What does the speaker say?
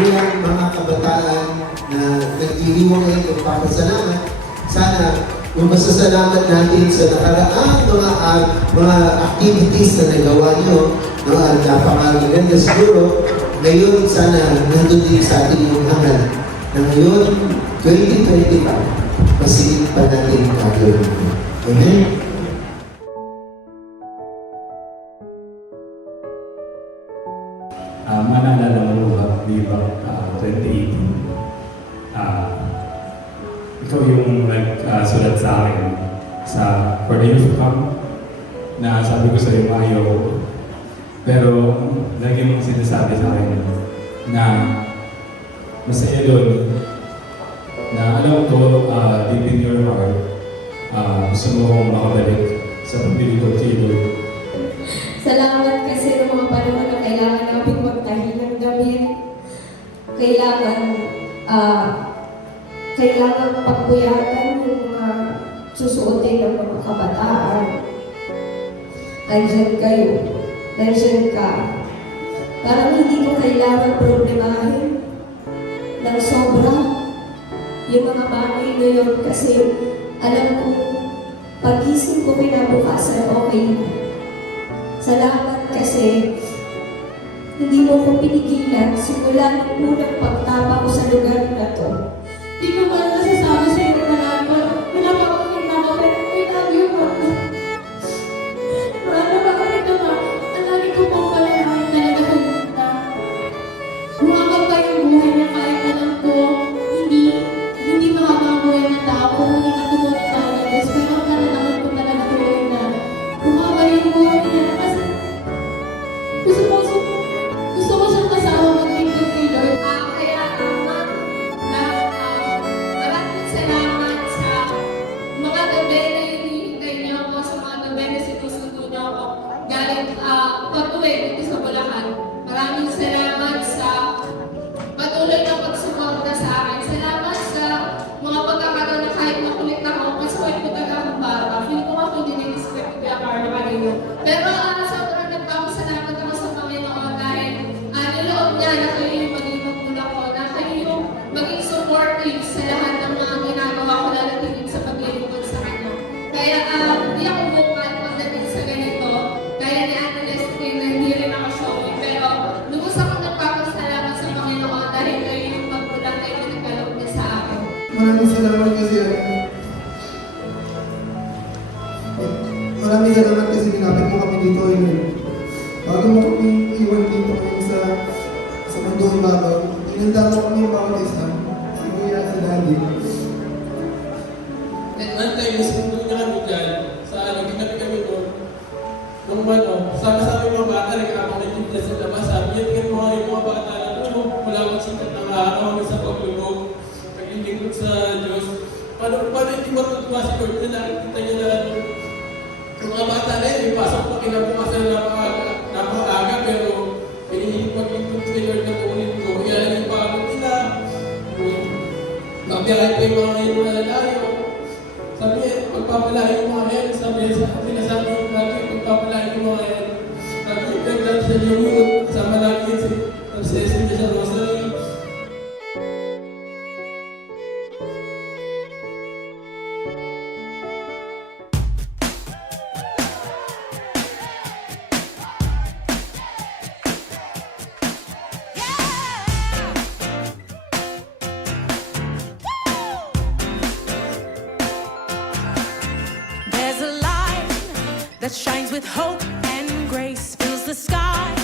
bilang mga kabataan na nagdiriwang ngayon ng papasalamat, sana yung masasalamat natin sa nakaraang mga activities na nagawa nyo, no, at napakaganda siguro, ngayon sana nandun din sa atin yung hangal na ngayon, 2025, masigit pa natin gagawin. Amen? Manalala mo ba, Viva 2018? Ikaw yung nagsulat sa akin sa For the Youth Camp na sabi ko sa iyo ayaw ko. Pero lagi mong sinasabi sa akin na masaya doon na alam ko deep in your heart gusto mo akong makabalik sa pagpili ko kay Lord. Salamat kasi ng mga panahon na kailangan namin magtahi ng damit. Kailangan pagpuyatan yung mga susuotin ng mga kabataan. Nandiyan kayo. Nandiyan ka. Parang hindi ko kailangan problemahin ng sobra yung mga bagay na yun kasi alam ko pag-isip ko kinabukasan okay na. Salamat kasi hindi mo ko pinigilan simula ng unang pagtapa ko sa lugar na to. Di ko man masasabi sa iyo na wala pa akong ginagawa pero I love you, Mama. Wala ba ka ito, Ma? Ang lagi ko pong palalahan talaga na bumagal pa yung buhay niya kahit alam ko hindi mahaba ang buhay ng tao kung hindi natutunan tayo ng Diyos. Pero ang karanahan ko talaga ko yun na bumaba yung buhay niya kasi gusto ko siyang kasama mag-lingkod kay Lord. Kaya maraming salamat sa mga gabi na hinihintay niyo ako, sa mga gabi na sinusundo niyo ako galing pag-uwi dito sa Bulacan. Maraming salamat sa patuloy na pagsuporta sa akin. Salamat sa mga pagkakaroon na kahit makulit ako, kasi wala ko talaga akong bata. Feel ko ako dinidisrespect kaya Carlo kanino. Pero sobrang nagpapasalamat ako sa Panginoon dahil niloob niya na kayo yung maging magulang ko, na kayo yung maging supportive sa lahat ng mga ginagawa ko lalatingin sa paglilingkod sa Kanya. Kaya hindi ako bukal pagdating sa ganito. Kaya ni Ate Leslie na hindi rin ako showing. Pero lubos ako nagpapasalamat sa Panginoon dahil kayo yung magulang na itinagkaloob niya sa akin. Maraming salamat kasi ginapit mo kami dito ngayon. Bago mo kami iwan dito ngayon sa mundong bago, inanda mo kami yung bawat isa. Si Kuya, si Daddy. At one time, nasundo niya kami dyan sa ginabi kami doon. Nung sama-sama yung mga bata, nag-aamang nagtinda sa labas. Sabi niya, tingnan mo nga yung mga bata na wala kang sikat ng araw hanggang sa paglulog, paglilingkod sa Diyos. Paano hindi matutuwa si Lord na nakikita niya na yung mga bata na yun, ipasok pa kinabukasan na napakaaga, pero pinihilig paglingkod kay Lord na kunin ko. Iyalan yung pagod nila. Magbiyahin pa yung mga ngayon na lalayo. Sabi niya, pagpapalahin yung mga ngayon. Sabi yung lagi, pagpapalahin yung mga ngayon. Sabi niya, pagkat siya yung kasama lagi si Cecil niya sa Rosary. There's a light that shines with hope and grace, fills the sky